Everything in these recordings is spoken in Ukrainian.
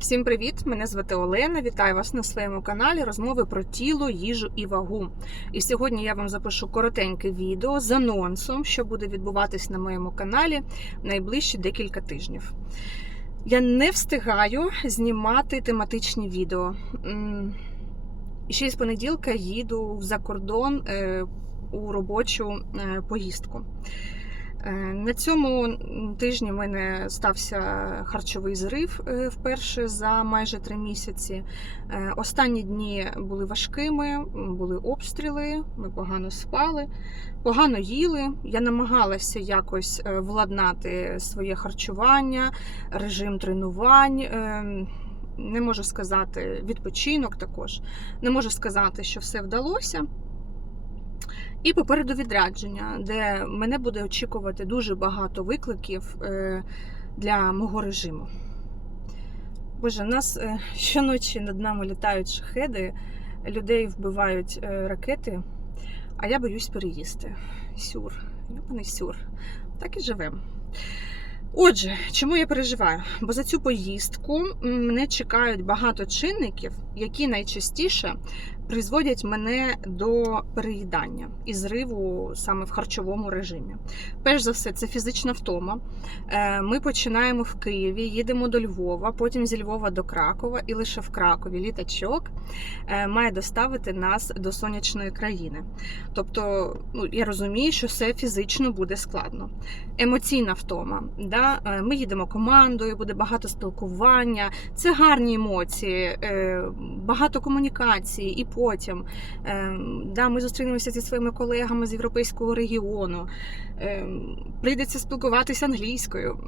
Всім привіт! Мене звати Олена. Вітаю вас на своєму каналі розмови про тіло, їжу і вагу. І сьогодні я вам запишу коротеньке відео з анонсом, що буде відбуватись на моєму каналі найближчі декілька тижнів. Я не встигаю знімати тематичні відео. І ще з понеділка їду за кордон е, у робочу е, поїздку. Е, На цьому тижні в мене стався харчовий зрив е, вперше за майже три місяці. Е, Останні дні були важкими, були обстріли, ми погано спали, погано їли. Я намагалася якось владнати своє харчування, режим тренувань. Не можу сказати відпочинок також. Не можу сказати, що все вдалося. І попереду відрядження, де мене буде очікувати дуже багато викликів е, для мого режиму. Боже, у нас е, щоночі над нами літають шахеди, людей вбивають е, ракети, а я боюсь переїсти. Сюр, не сюр. Так і живемо. Отже, чому я переживаю? Бо за цю поїздку мене чекають багато чинників, які найчастіше призводять мене до переїдання і зриву саме в харчовому режимі. Перш за все, це фізична втома. Е, Ми починаємо в Києві, їдемо до Львова, потім зі Львова до Кракова, і лише в Кракові літачок е, має доставити нас до сонячної країни. Тобто, ну я розумію, що все фізично буде складно. Емоційна втома. Да? Е, Ми їдемо командою, буде багато спілкування, це гарні емоції, багато комунікації, і потім е, да, ми зустрінемося зі своїми колегами з європейського регіону. е, Прийдеться спілкуватися англійською.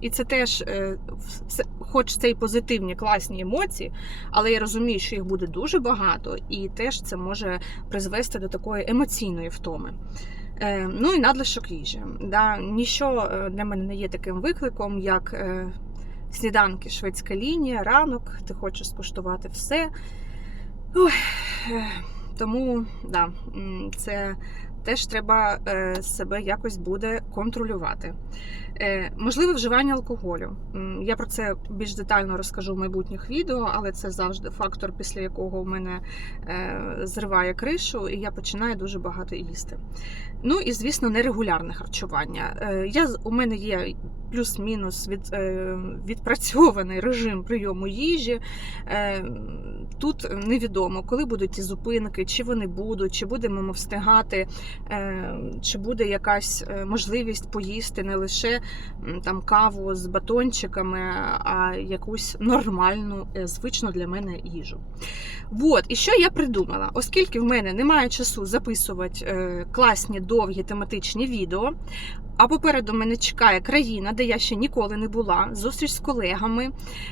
І це теж, е, хоч це і позитивні, класні емоції, але я розумію, що їх буде дуже багато, і теж це може призвести до такої емоційної втоми. Е, Ну і надлишок їжі. Да, Ніщо е, для мене не є таким викликом, як е, сніданки, шведська лінія, ранок, ти хочеш скуштувати все. Ой, е, тому да, це теж треба е, себе якось буде контролювати. Е, Можливе вживання алкоголю. Я про це більш детально розкажу в майбутніх відео, але це завжди фактор, після якого в мене е, зриває кришу, і я починаю дуже багато їсти. Ну і звісно, нерегулярне харчування. Я у мене є плюс-мінус від, відпрацьований режим прийому їжі. Тут невідомо, коли будуть ті зупинки, чи вони будуть, чи будемо ми встигати, чи буде якась е, можливість поїсти не лише там каву з батончиками, а якусь нормальну, е, звичну для мене їжу. От, і що я придумала? Оскільки в мене немає часу записувати е, класні довгі тематичні відео. А попереду мене чекає країна, де я ще ніколи не була, зустріч з колегами,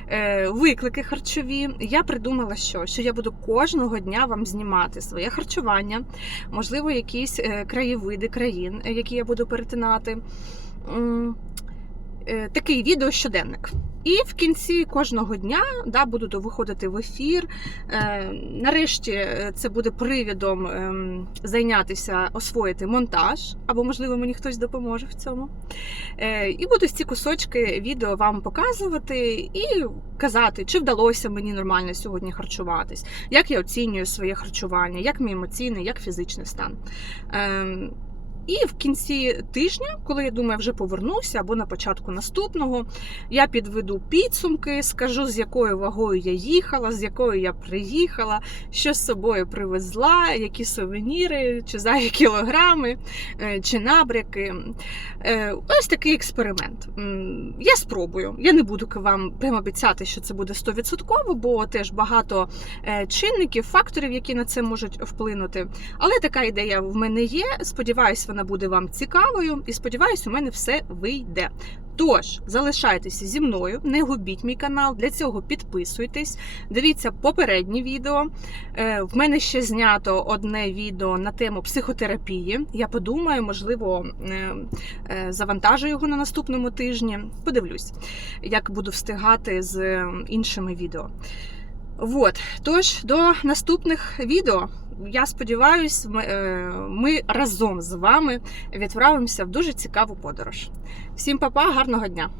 е, виклики харчові. Я придумала, що, що я буду кожного дня вам знімати своє харчування, можливо, якісь е, краєвиди країн, е, які я буду перетинати. Е, Такий відеощоденник. І в кінці кожного дня да, буду виходити в ефір. Е, нарешті е, це буде привідом ем, зайнятися, освоїти монтаж, або, можливо, мені хтось допоможе в цьому. Е, і буду ці кусочки відео вам показувати і казати, чи вдалося мені нормально сьогодні харчуватись, як я оцінюю своє харчування, як мій емоційний, як фізичний стан. Ем, і в кінці тижня, коли я думаю, вже повернуся або на початку наступного, я підведу підсумки, скажу, з якою вагою я їхала, з якою я приїхала, що з собою привезла, які сувеніри, чи зайві кілограми, е, чи набряки. Е, Ось такий експеримент. Я спробую. Я не буду вам прям обіцяти, що це буде 100%, бо теж багато е, чинників, факторів, які на це можуть вплинути. Але така ідея в мене є. Сподіваюсь, вона буде вам цікавою, і сподіваюсь, у мене все вийде. Тож, залишайтеся зі мною, не губіть мій канал. Для цього підписуйтесь, дивіться попередні відео. Е, В мене ще знято одне відео на тему психотерапії. Я подумаю, можливо, е, е, завантажу його на наступному тижні. Подивлюсь, як буду встигати з іншими відео. Вот, тож до наступних відео. Я сподіваюся, ми, е, ми разом з вами відправимося в дуже цікаву подорож. Всім па-па, гарного дня!